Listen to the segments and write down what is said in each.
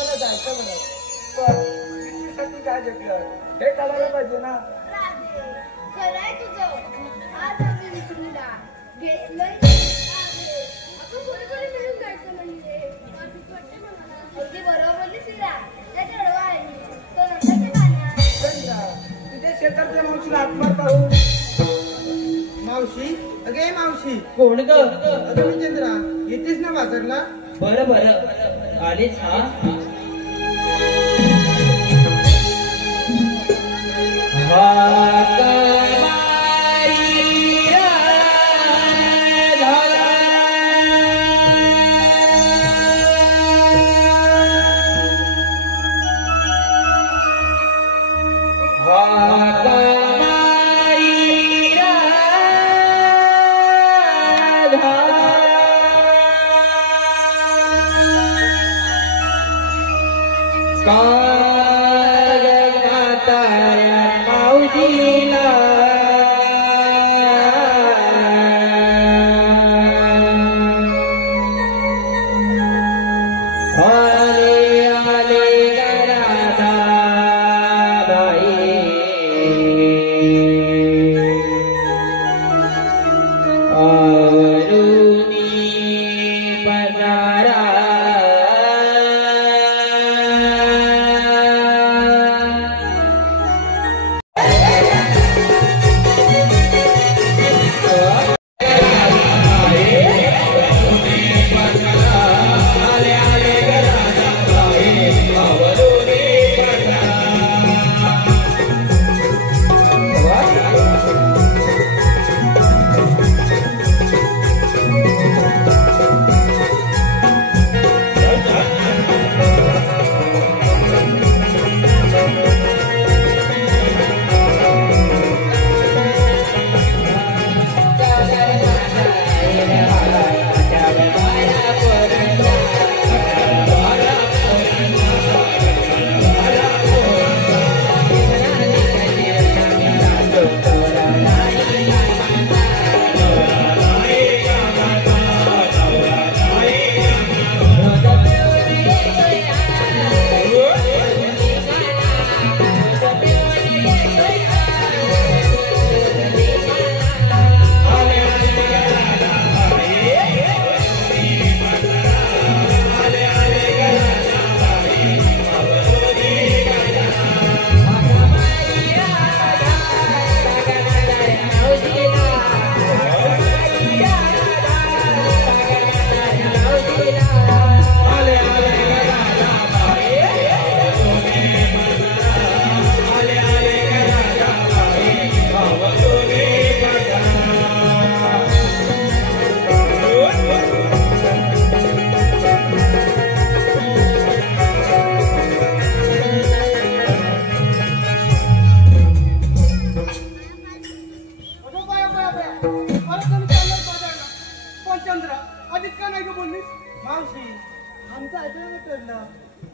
जरा जायचं बरं कितीसाठी काय घेतलं हे कळायला पाहिजे ना. खरंय तुझं. आज आम्ही विक्रीला घेतलंय. आपण कोणी कोणी मिळून जायचं म्हणजे अगदी बरोबर बोलली सिरा. त्या चढवा आली तो नंतरच्या पाण्यात तुझ्या शेतातल्या मावशीला आत्मार पाहू. मावशी अगे मावशी. कोण ग? अगं मी चंद्रा येतेस ना बाजारला. बरं बरं आलीच हा.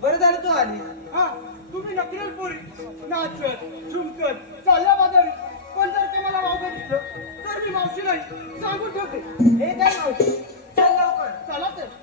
बरं झालं तू आली. हा तुम्ही नकल पोरी नाचत झुमकत चालल्या बाजारी. पण जर ते मला वावगं दिसलं तर मी मावशी नाही सांगून ठेवते. हे काय मावशी चल लवकर. चला तर.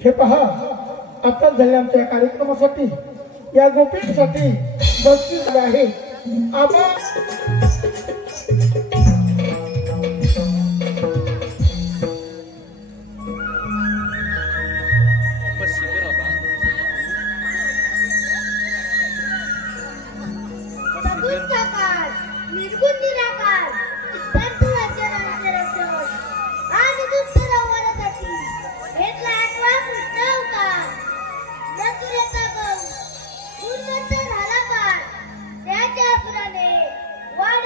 हे पहा, आता झाल्या आमच्या कार्यक्रमासाठी या गोपीसाठी बसली झाली आहे. आबा निर्गुण निराकार संतुराच्या रक्षण आज दुसऱ्या वरासाठी घेतला आठवा कृष्ण अवतार नसुरेचा गम पूर्णत झाला पार त्याच्या असुराने वाढ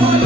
Hare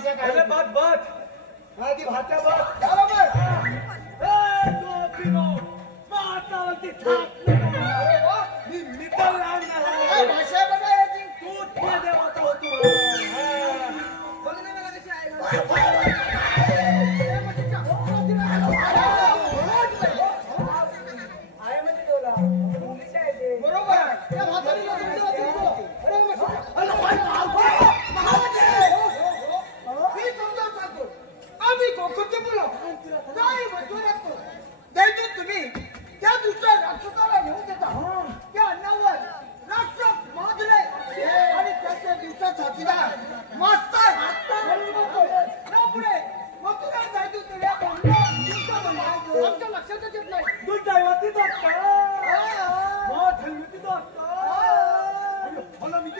भाषा काय अरे बघ बघ हा ती भाषा बघ बरोबर अरे वा मी निकाल काय भाषा बघा याची तू देवता होतो बघ ना मला कशी आहे आहे म्हणजे तुला इंग्लिश आहे ते बरोबर आहे त्या म्हातारीला तुमचं वाचन बोला. अरे मी समजावून सांगतो आम्ही कोकणचे मुलं काय म्हणतो लागतो दैनिक तुम्ही त्या दुसऱ्या राक्षसाला घेऊन देता त्या अन्नावर राक्षस माजले आणि त्याच्या दिवसात साथीदार मास्तर ना पुढे मग तुला दैनिक तुला आमच्या लक्षातच येत नाही तू दैवतीच असता मग धर्मीतीच असता मला मी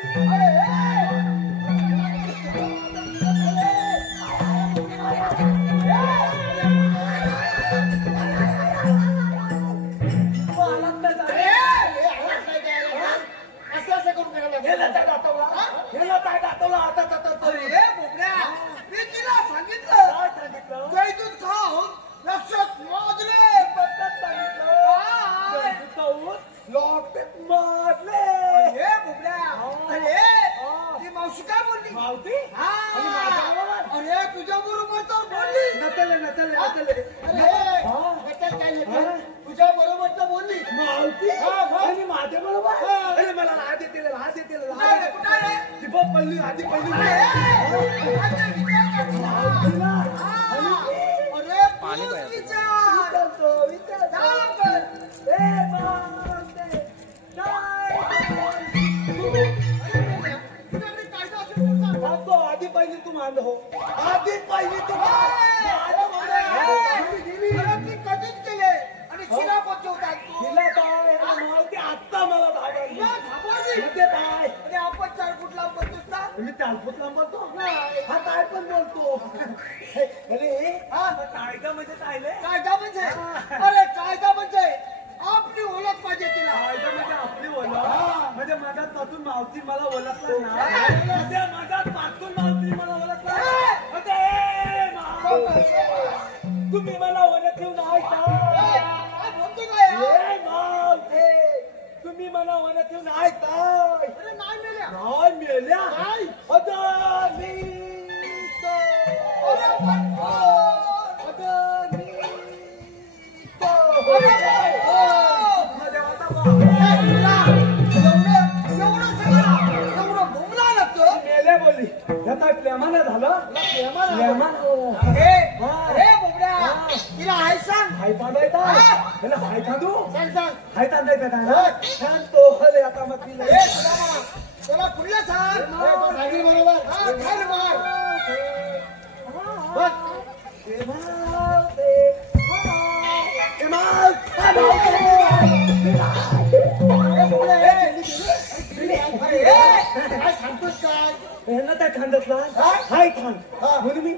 असं करून करायला गेला काय दातवला आता अरे बोबड्या मी तिला सांगितलं काय सांगितलं जैतून खाऊन लक्षात माजले पद्धत सांगितलं लॉकपेट मारले हे बोबड्या अरे ती मावशी काय बोलली मावती हा. आणि माझ्याबरोबर? अरे तुझ्या बरोबर तर बोलली नतले अरे तुझ्या बरोबर तर बोलली मावती आणि माझ्या बरोबर अरे मला लाज येते कुठं आहे? दीपक पल्ली आधी पहिली अरे विचार आधी पहिली तू मान हो आधी पहिली तू कधीच केले आणि शिरा पोचवतात तिला काय मावती आत्ता मला काय आणि आपण चार कुठला बोलतोस ना मी तालपूत लांबतो हा काय पण बोलतो अरे हा कायदा म्हणजे कायले कायदा म्हणजे अरे कायदा म्हणजे आपली ओळख पाहिजे तिला कायदा म्हणजे आपली ओळख म्हणजे मधात पासून मावती मला ओळखला ना मधात पासून मावती मला ओळखला तुम्ही मला ओळखून नाही काय बोलतो काय तुम्ही मला ओळखून नाही काय अरे नाही मेल्या नाही मेल्या नाही. अरे पण एवढं बोंबला लागतो मेल्या बोलली याचा प्रेमानं झालं प्रेमानं हे बोबड्या तिला हाय सांग हाय तांदायचा त्याला हाय तांदू सांग सांग हाय तांदायचा काय छान तो हले आता मग तिला हे तुला पुढल्या सांग बरोबर हा खाल मार बघ काय सांगतोस काय यांना त्या खांदतला हाय खान म्हणून मी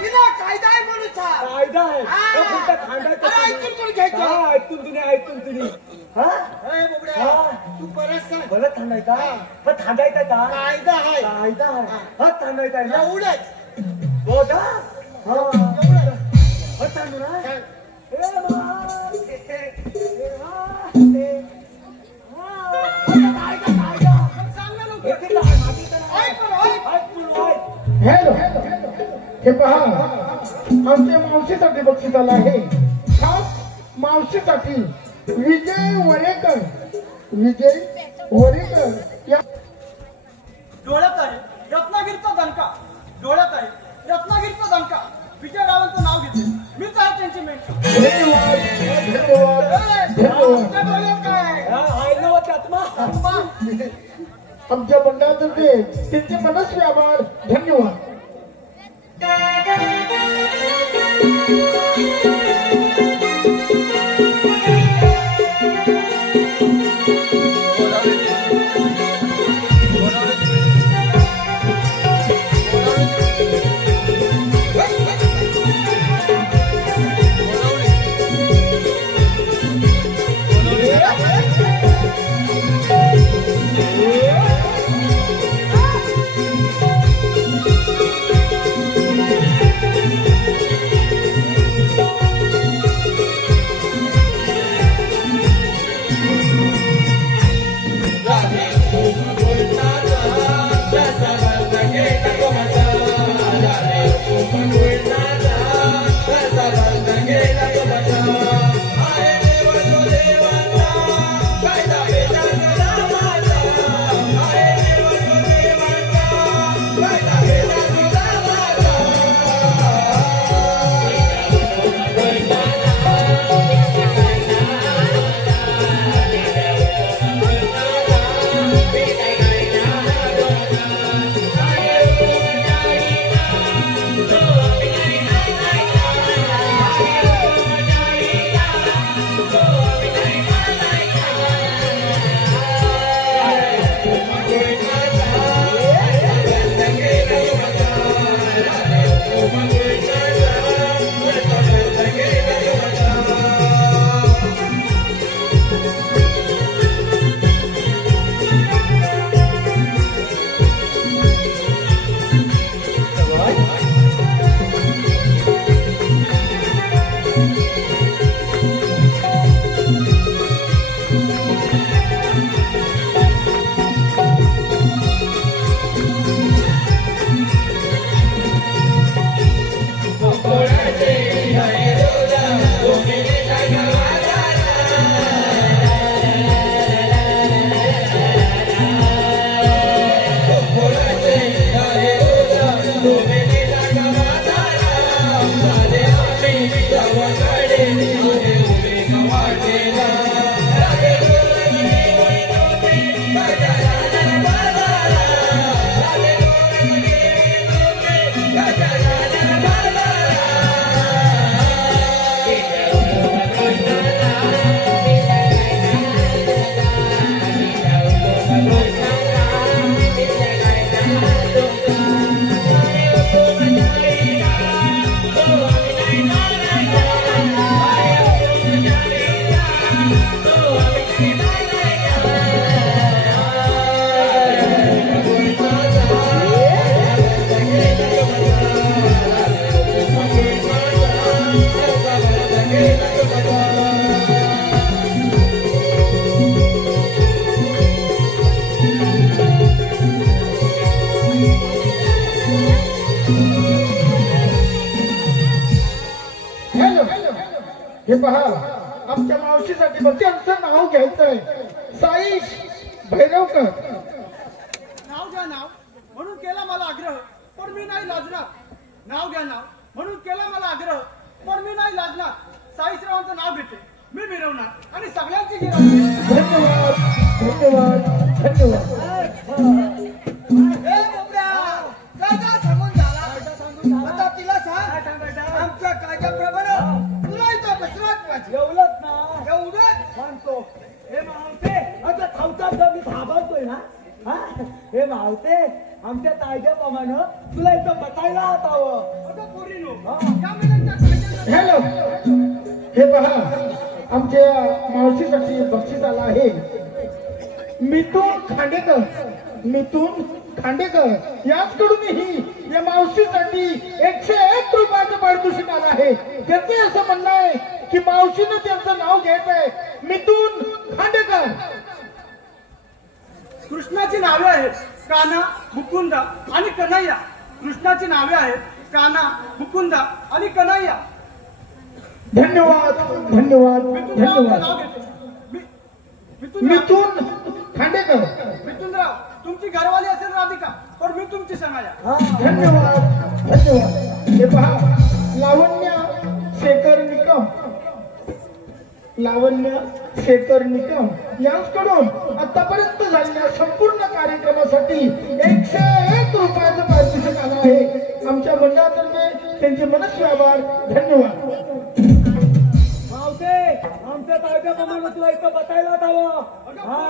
तिला कायदा आहे म्हणून सांग कायदा आहे कोणता खांदायचा ऐकून कोण घ्यायचं हा ऐकून तुम्ही हा हे बोबड्या तू परत सांग मला थांबायचा हा थांबायचा का कायदा आहे कायदा आहे हा थांबायचा आहे ना एवढंच बघा हा एवढंच हा थांबू ना सांग. हॅलो हे पहा आमच्या मावशीसाठी बक्षीस आलं आहे खास मावशीसाठी विजय वरेकर या डोळ्यात आहे रत्नागिरीचा दणका डोळ्यात आहे रत्नागिरीचा दणका विजयरावांचं नाव घेते मीच आहे त्यांची मेंट धन्यवाद आमच्या मंडळातर्फे त्यांचे मनस्वी आभार धन्यवाद हे पहा आमच्या मावशीसाठी बघ त्यांचं नाव घ्यायचंय साईश भैरवकर. नाव घ्या नाव म्हणून केला मला आग्रह पण मी नाही लाजणार. नाव घ्या नाव म्हणून केला मला आग्रह पण मी नाही लाजणार. साईश्रावांचं नाव घेते मी मिरवणार आणि सगळ्यांची गिरवणार. धन्यवाद धन्यवाद धन्यवाद. ए बोबड्या, कायदा सांगून झाला. आता तिला सांग आमच्या कायद्याप्रमाणे तुला इथं बसवाच पाहिजे. एवढंच ना एवढंच सांगतो. हे मावते आता थांबता मी थांबवतोय ना. हा हे मावते आमच्या कायद्याप्रमाणे तुला इथं बसायला हवं. आता पोरीनो या मुलांच्या कायद्याला हॅलो हे पहा आमच्या मावशीसाठी बक्षीस आला आहे मिथून खांडेकर. मिथून खांडेकर याचकडून ही या मावशीसाठी 101 रुपयाचं पारितोषिक आलं आहे. त्याचे असं म्हणणं आहे की मावशीनं त्यांचं नाव घ्यायचंय मिथून खांडेकर. कृष्णाची नावे आहेत काना मुकुंदा आणि कन्हैया. कृष्णाची नावे आहेत काना मुकुंदा आणि कन्हैया. धन्यवाद धन्यवाद मिथुनराव धन्यवाद. नाव घेते. मिथुनराव मिथून खांडेकर. मिथुनराव तुमची घरवाली असेल राधिका पण मी तुमची सनाया. धन्यवाद धन्यवाद. हे पहा लावण्य शेखर निकम. लावण्य शेखर निकम यांच्याकडून आतापर्यंत झालेल्या संपूर्ण कार्यक्रमासाठी 101 रुपयाचं पारितोषिक आलं आहे. आमच्या मंडळातर्फे त्यांचे मनस्वी आभार. धन्यवाद. मावते आमच्या कायद्याप्रमाणे तुला इथं बसायला हवं. हा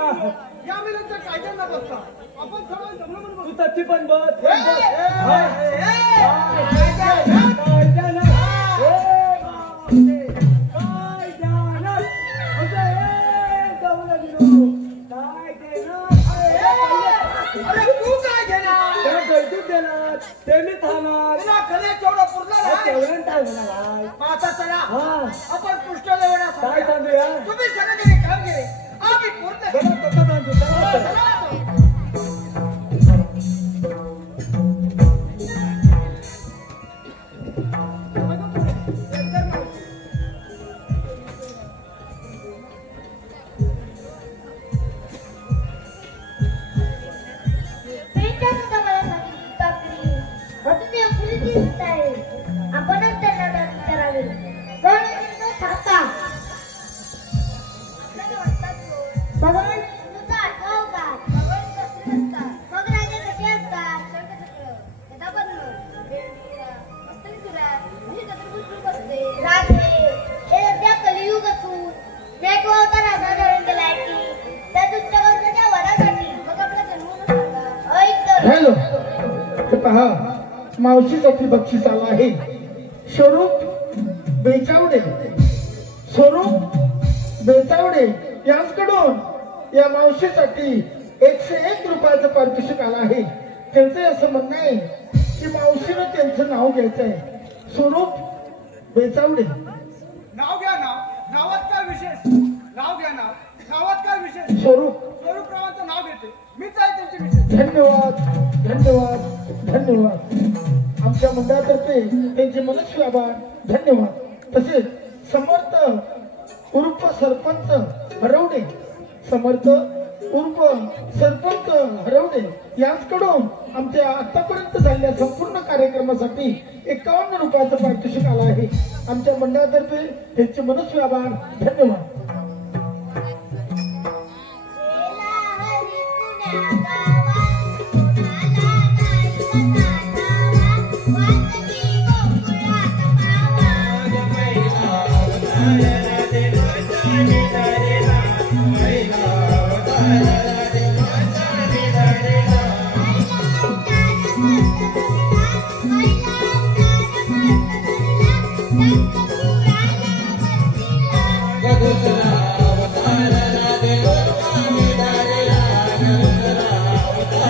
या मुलांच्या कायद्यांना बसता आपण सर्व जमलं म्हणून तू तशी पण बस. अरे तू काय घेणार? ते मी थांबणार. तुला खरे तेवढं पुरणार आहे. तेवढं काय होणार. आता चला आपण पुष्ट लेवडा काय सांगूया तुम्ही सगळे काम केले आम्ही पूर्ण बरं, कसं सांगतो चला. आपणच त्यांना करावे. भगवान विष्णूचा आठवा अवतार. भगवान कसले असतात? मग राजे कसे असतात? शंखचक्र, गदापद्म, हस्तविसुरा, म्हणजे चतुर्भुज असते. राजे हे सध्या कलियुग असून एक अवतार असा धारण केलाय की त्या दुष्टवंशाच्या वधासाठी मग आपला जन्म सांगा. ऐक तर. हॅलो हे पहा मावशीसाठी बक्षीस आलं आहे स्वरूप बेचावडे. स्वरूप बेचावडे यांच्याकडून या मावशीसाठी 101 रुपयाचं पारितोषिक आलं आहे. त्यांचं असं म्हणणं आहे की मावशीनं त्यांचं नाव घ्यायचंय स्वरूप बेचावडे. नाव घ्या नाव. नावात काय विशेष. नाव घ्या नाव. नावात काय विशेष. स्वरूप. स्वरूपरावांचं नाव घेते मीच आहे त्यांची विशेष. धन्यवाद धन्यवाद धन्यवाद. आमच्या मंडळातर्फे त्यांचे मनस्वी आभार. धन्यवाद. तसेच समर्थ उर्फ सरपंच हरवडे. समर्थ उर्फ सरपंच हरवडे यांच्याकडून आमच्या आतापर्यंत झालेल्या संपूर्ण कार्यक्रमासाठी 51 रुपयाचं पारितोषिक आलं आहे. आमच्या मंडळातर्फे त्यांचे मनस्वी आभार. धन्यवाद. Thank you.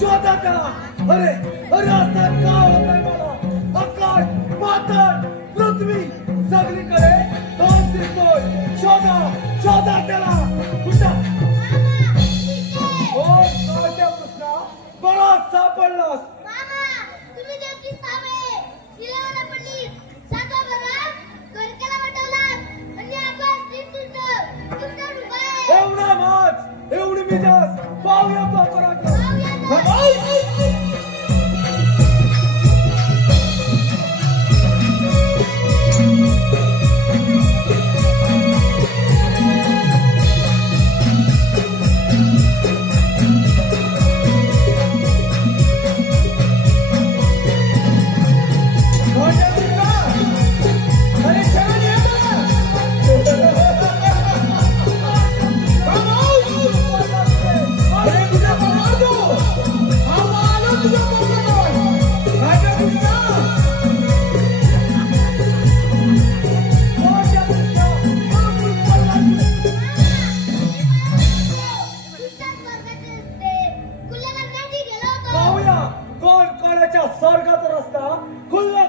शोधा त्याला. अरे अरे असं का होतंय मला? आकाश पाताळ पृथ्वी सगळीकडे तोच दिसतोय. शोधा शोधा त्याला. कुठं? ओ काळ्या कृष्णा बरा सापडलास. तुम्ही देवची सावे शिलाला पडली सातवा बरा करकेला वाटवलात आणि आकाश दिसतोय. तुमचा रुपये एवढा माच एवढी मिजाज पाहूया बापराकडे. स्वर्गाचा रस्ता खुल्ला